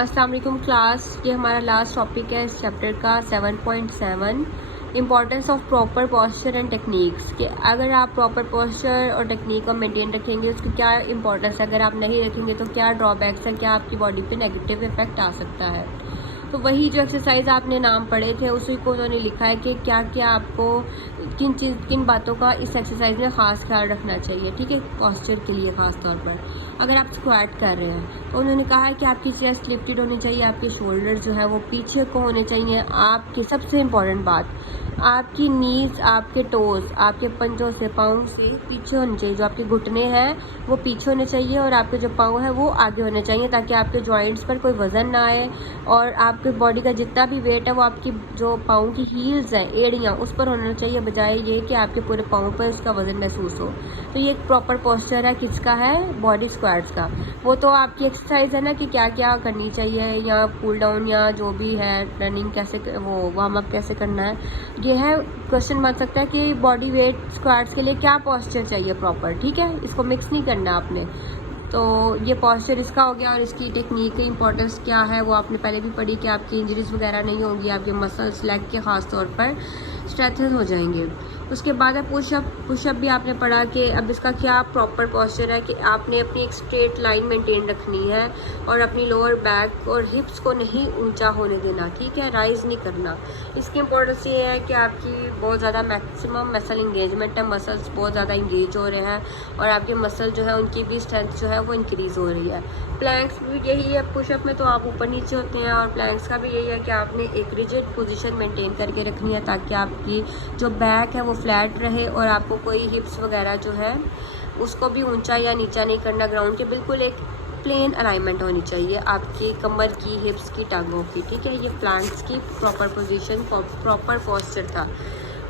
अस्सलाम वालेकुम क्लास, ये हमारा लास्ट टॉपिक है इस चैप्टर का 7.7 importance of proper posture and techniques. कि अगर आप प्रॉपर पोस्चर और टेक्निक को मेंटेन रखेंगे उसकी क्या इंपॉर्टेंस है, अगर आप नहीं रखेंगे तो क्या ड्रॉबैक्स है, क्या आपकी बॉडी पे नेगेटिव इफेक्ट आ सकता है। तो वही जो एक्सरसाइज आपने नाम पढ़े थे उसी को उन्होंने लिखा है कि क्या क्या आपको किन बातों का इस एक्सरसाइज में ख़ास ख्याल रखना चाहिए। ठीक है, पोस्चर के लिए ख़ास तौर पर अगर आप स्क्वाट कर रहे हैं तो उन्होंने कहा है कि आपकी चेस्ट लिफ्टेड होनी चाहिए, आपके शोल्डर जो है वो पीछे को होने चाहिए। आपकी सबसे इम्पॉर्टेंट बात, आपकी नीज, आपके टोज, आपके पंजों से, पाँव से पीछे होने चाहिए। जो आपके घुटने हैं वो पीछे होने चाहिए और आपके जो पाँव है वो आगे होने चाहिए, ताकि आपके जॉइंट्स पर कोई वज़न ना आए और आपके बॉडी का जितना भी वेट है वो आपकी जो पाँव की हील्स है, एड़ियाँ, उस पर होना चाहिए, बजाय ये कि आपके पूरे पाँव पर उसका वज़न महसूस हो। तो ये एक प्रॉपर पोस्चर है किसका है, बॉडी स्क्वाट्स का। वो तो आपकी एक्सरसाइज है ना कि क्या क्या करनी चाहिए, या पुल डाउन या जो भी है, रनिंग कैसे, वो वार्म अप कैसे करना है। ये है क्वेश्चन बन सकता है कि बॉडी वेट स्क्वाट्स के लिए क्या पोस्चर चाहिए प्रॉपर। ठीक है, इसको मिक्स नहीं करना आपने। तो ये पोस्चर इसका हो गया, और इसकी टेक्निक की इंपॉर्टेंस क्या है वो आपने पहले भी पढ़ी कि आपकी इंजरीज वगैरह नहीं होंगी, आपके मसल्स लेग के ख़ास तौर पर स्ट्रेथन हो जाएंगे। उसके बाद है पुशअप भी आपने पढ़ा कि अब इसका क्या प्रॉपर पोस्चर है कि आपने अपनी एक स्ट्रेट लाइन मेंटेन रखनी है और अपनी लोअर बैक और हिप्स को नहीं ऊंचा होने देना। ठीक है, राइज नहीं करना। इसकी इंपॉर्टेंस ये है कि आपकी बहुत ज़्यादा मैक्सिमम मसल इंगेजमेंट है, मसल्स बहुत ज़्यादा इंगेज हो रहे हैं और आपके मसल जो है उनकी भी स्ट्रेंथ जो है वो इंक्रीज़ हो रही है। प्लैंक्स भी यही है, पुशअप में तो आप ऊपर नीचे होते हैं, और प्लैंक्स का भी यही है कि आपने एक रिजिड पोजीशन मेंटेन करके रखनी है ताकि आपकी जो बैक है वो फ्लैट रहे और आपको कोई हिप्स वगैरह जो है उसको भी ऊंचा या नीचा नहीं करना ग्राउंड के, बिल्कुल एक प्लेन अलाइनमेंट होनी चाहिए आपकी कमर की, हिप्स की, टांगों की। ठीक है, ये प्लैंक्स की प्रॉपर पोजीशन, प्रॉपर पोस्चर था।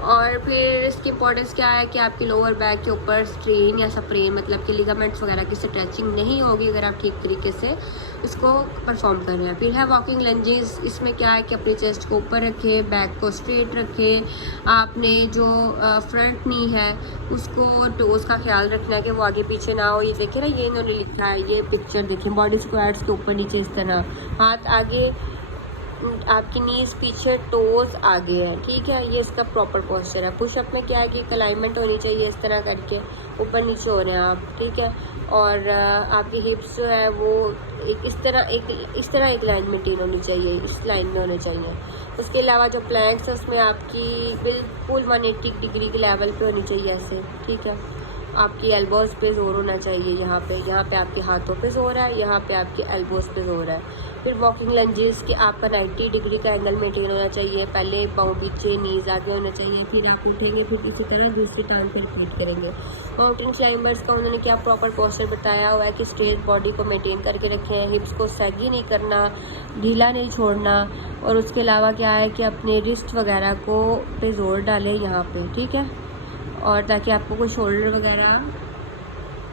और फिर इसकी इंपॉर्टेंस क्या है कि आपकी लोअर बैक के ऊपर स्ट्रेन या स्प्रेन, मतलब कि लिगामेंट्स वगैरह की स्ट्रेचिंग नहीं होगी अगर आप ठीक तरीके से इसको परफॉर्म कर रहे हैं। फिर है वॉकिंग लंजेस। इसमें क्या है कि अपनी चेस्ट को ऊपर रखें, बैक को स्ट्रेट रखें, आपने जो फ्रंट नी है उसको, टोज का ख्याल रखना है कि वो आगे पीछे ना हो। ये देखिए ना, ये इन्होंने लिखा है, ये पिक्चर देखें, बॉडी स्क्वाट्स के ऊपर नीचे इस तरह, हाथ आगे, आपकी नीज पीछे, टोज आगे है। ठीक है, ये इसका प्रॉपर पोस्चर है। पुशअप में क्या है कि अलाइनमेंट होनी चाहिए इस तरह करके, ऊपर नीचे हो रहे हैं आप। ठीक है, और आपकी हिप्स जो है वो इस तरह एक लाइन मेंटेन होनी चाहिए, इस लाइन में होने चाहिए। उसके अलावा जो प्लैंक्स है उसमें आपकी बिल्कुल 180 डिग्री के लेवल पे होनी चाहिए ऐसे। ठीक है, आपकी एल्बोज पे जोर होना चाहिए, यहाँ पे आपके हाथों पे जोर है, यहाँ पे आपके एल्बोज पे जोर है। फिर वॉकिंग लंजेस कि आपका 90 डिग्री का एंगल मेंटेन होना चाहिए, पहले पाँव पीछे, नीज आगे होना चाहिए, फिर आप उठेंगे, फिर इसी तरह दूसरी टांग पर रिपीट करेंगे। माउंटेन क्लाइंबर्स का उन्होंने क्या प्रॉपर पोस्चर बताया हुआ है कि स्ट्रेट बॉडी को मेंटेन करके रखें, हिप्स को सैगी नहीं करना, ढीला नहीं छोड़ना, और उसके अलावा क्या है कि अपने रिस्ट वगैरह को पे जोर डालें यहाँ पे। ठीक है, और ताकि आपको कोई शोल्डर वगैरह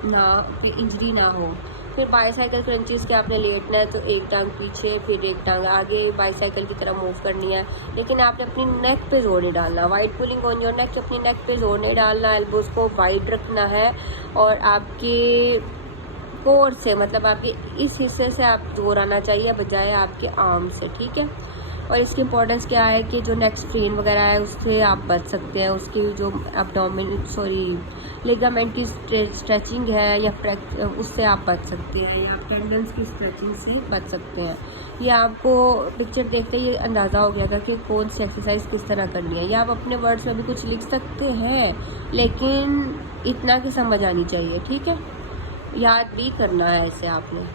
ना कि इंजरी ना हो। फिर बाईसाइकिल क्रंचीज के आपने लेटना है तो एक टांग पीछे फिर एक टांग आगे बाईसाइकिल की तरह मूव करनी है, लेकिन आपने अपनी नेक पे जोर नहीं डालना। Wide pulling on your neck, अपनी नेक पे जोर नहीं डालना, एल्बोज को वाइड रखना है और आपकी कोर से, मतलब आपके इस हिस्से से आप जोर आना चाहिए बजाय आपके आर्म से। ठीक है, और इसकी इंपॉर्टेंस क्या है कि जो नेक स्ट्रेन वगैरह है उससे आप बच सकते हैं, उसकी जो लिगामेंट की स्ट्रेचिंग है या उससे आप बच सकते हैं, या आप टेंडन्स की स्ट्रेचिंग से बच सकते हैं। ये आपको पिक्चर देखते ही अंदाज़ा हो गया था कि कौन सी एक्सरसाइज किस तरह करनी है। या आप अपने वर्ड्स में भी कुछ लिख सकते हैं, लेकिन इतना कि समझ आनी चाहिए। ठीक है, याद भी करना है इसे आपने।